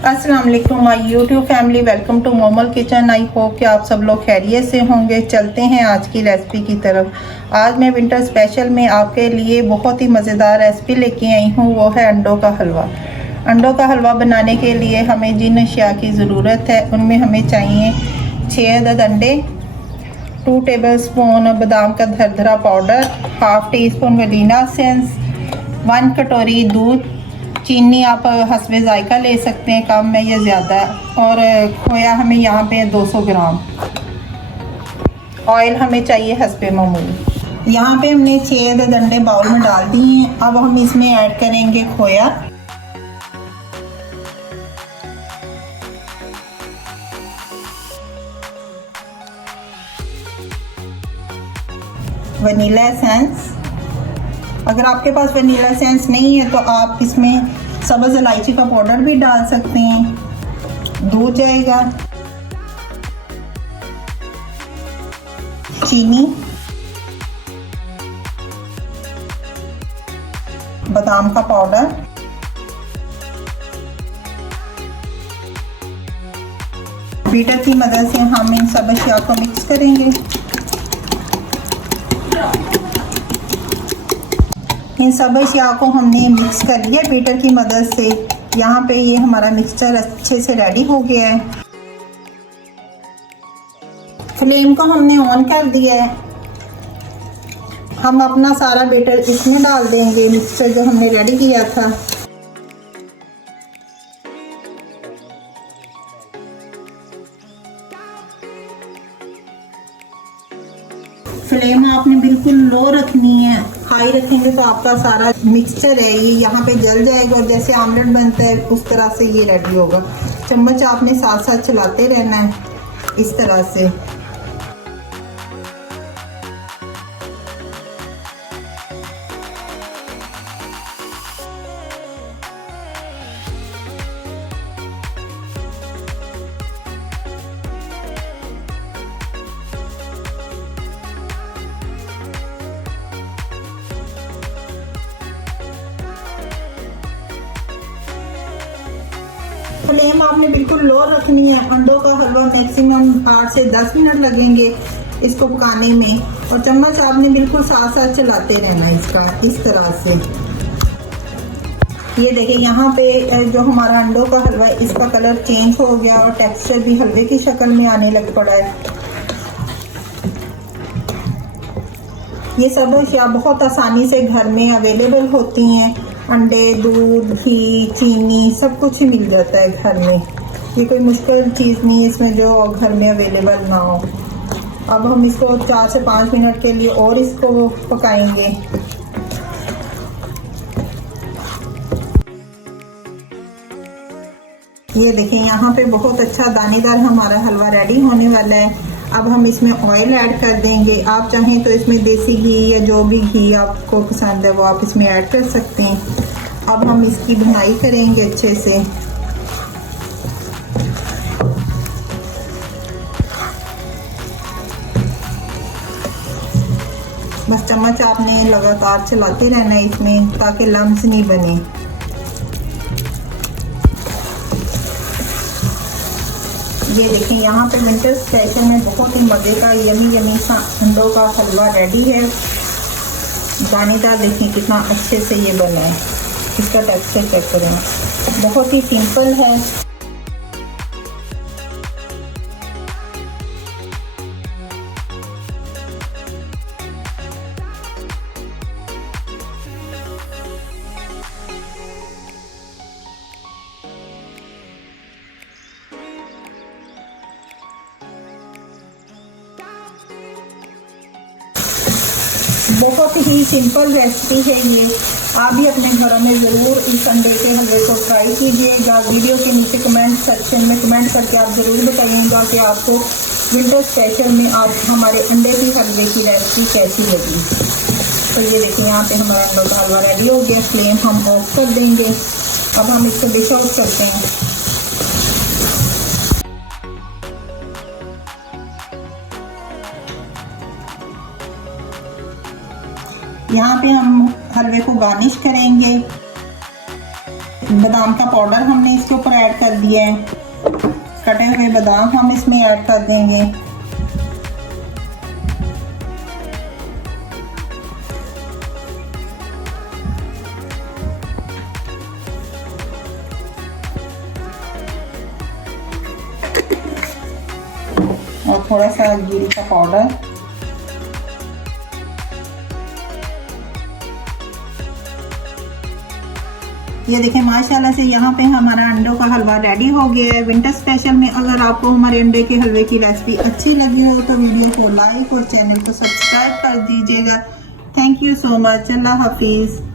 अस्सलाम वालेकुम my YouTube family, welcome to Momal kitchen. I hope कि आप सब लोग खैरियत से होंगे। चलते हैं आज की रेसिपी की तरफ। आज मैं विंटर स्पेशल में आपके लिए बहुत ही मज़ेदार रेसिपी लेके आई हूँ, वो है अंडों का हलवा। अंडों का हलवा बनाने के लिए हमें जिन अशिया की ज़रूरत है उनमें हमें चाहिए 6 अदद अंडे, 2 टेबलस्पून बादाम का धरधरा powder, half teaspoon vanilla essence, 1 कटोरी दूध, चीनी आप हस्बे ज़ायका ले सकते हैं, कम है या ज़्यादा, और खोया हमें यहाँ पे 200 ग्राम। ऑयल हमें चाहिए हस्बे मामूली। यहाँ पे हमने 6 अदद अंडे बाउल में डाल दिए हैं। अब हम इसमें ऐड करेंगे खोया, वनीला एसेंस। अगर आपके पास वनीला एसेंस नहीं है तो आप इसमें सब्ज़ इलायची का पाउडर भी डाल सकते हैं। दूध जाएगा, चीनी, बादाम का पाउडर, बीटर की मदद से हम इन सब अशिया को मिक्स करेंगे। इन सब अशिया को हमने मिक्स कर लिया बीटर की मदद से। यहाँ पे ये हमारा मिक्सचर अच्छे से रेडी हो गया है। फ्लेम को हमने ऑन कर दिया है। हम अपना सारा बैटर इसमें डाल देंगे, मिक्सचर जो हमने रेडी किया था। फ्लेम आपने बिल्कुल लो रखनी है, हाई रखेंगे तो आपका सारा मिक्सचर है ये यहाँ पे जल जाएगा और जैसे आमलेट बनता है उस तरह से ये रेडी होगा। चम्मच आपने साथ साथ चलाते रहना है इस तरह से। फ्लेम आपने बिल्कुल लो रखनी है। अंडों का हलवा मैक्सिमम 8 से 10 मिनट लगेंगे इसको पकाने में, और चम्मच आपने बिल्कुल साथ साथ चलाते रहना है इसका, इस तरह से। ये देखिए यहाँ पे जो हमारा अंडों का हलवा है इसका कलर चेंज हो गया और टेक्सचर भी हलवे की शक्ल में आने लग पड़ा है। ये सब अशिया बहुत आसानी से घर में अवेलेबल होती हैं। अंडे, दूध, घी, चीनी सब कुछ ही मिल जाता है घर में। ये कोई मुश्किल चीज़ नहीं है इसमें जो घर में अवेलेबल ना हो। अब हम इसको 4 से 5 मिनट के लिए और इसको पकाएंगे। ये देखें यहाँ पे बहुत अच्छा दानेदार हमारा हलवा रेडी होने वाला है। अब हम इसमें ऑयल ऐड कर देंगे। आप चाहें तो इसमें देसी घी या जो भी घी आपको पसंद है वो आप इसमें ऐड कर सकते हैं। अब हम इसकी भुनाई करेंगे अच्छे से। बस चम्मच आपने लगातार चलाते रहना है इसमें ताकि लम्स नहीं बने। ये देखें यहाँ पे विंटर स्पेशल में बहुत ही मज़े का यमी सा अंडों का हलवा रेडी है। दानेदार देखें कितना अच्छे से ये बना है, इसका टेक्सचर चेक करें, बहुत ही सिंपल है। बहुत ही सिंपल रेसिपी है ये। आप भी अपने घरों में ज़रूर इस अंडे के हलवे को ट्राई कीजिएगा। वीडियो के नीचे कमेंट सेक्शन में कमेंट करके आप ज़रूर बताइएगा कि आपको विंटर स्पेशल में आप हमारे अंडे के हलवे की रेसिपी कैसी लगी। तो ये देखिए यहाँ पे हमारा अंडों का हलवा रेडी हो गया। फ्लेम हम ऑफ कर देंगे। अब हम इसको डिश आउट करते हैं। यहाँ पे हम हलवे को गार्निश करेंगे। बादाम का पाउडर हमने इसके ऊपर ऐड कर दिया है। कटे हुए बादाम हम इसमें ऐड कर देंगे। और थोड़ा सा जीरे का पाउडर। ये देखें माशाल्लाह से यहाँ पे हमारा अंडों का हलवा रेडी हो गया है विंटर स्पेशल में। अगर आपको हमारे अंडे के हलवे की रेसिपी अच्छी लगी हो तो वीडियो को लाइक और चैनल को सब्सक्राइब कर दीजिएगा। Thank you so much. अल्लाह हाफिज़।